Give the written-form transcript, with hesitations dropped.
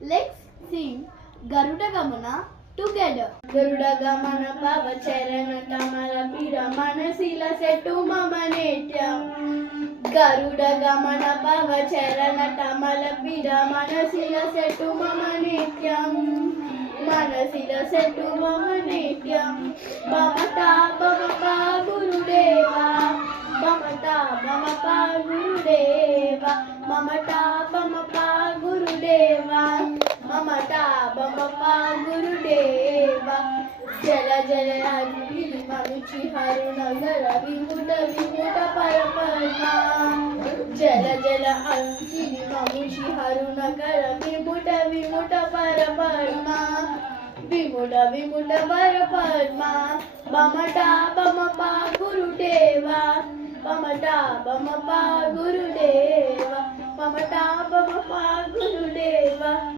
Let's sing Garuda Gamana together. Garuda Gamana Pavacharana Tamala Pira Manasila Setu Mama Netyam. Garuda Gamana Pavacharana Tamala Pira Manasila Setu Mama Netyam. Manasila Setu Mama Netyam. Bamata Bamapa Gurudeva. Bamata Bamapa Gurudeva. Mamata Bamapa Gurudeva. Mamata Bamapa Gurudeva. Jala Jala Hari Manuchi Harunagara Vimuta Vimuta Paraparma. Jala Jala Hari Manuchi Harunagara Vimuta Vimuta Paraparma. Vimuta Vimuta Paraparma. Bamata Bamapa Gurudeva. Bamata Bamapa Gurudeva. Bamata Bamapa Gurudeva.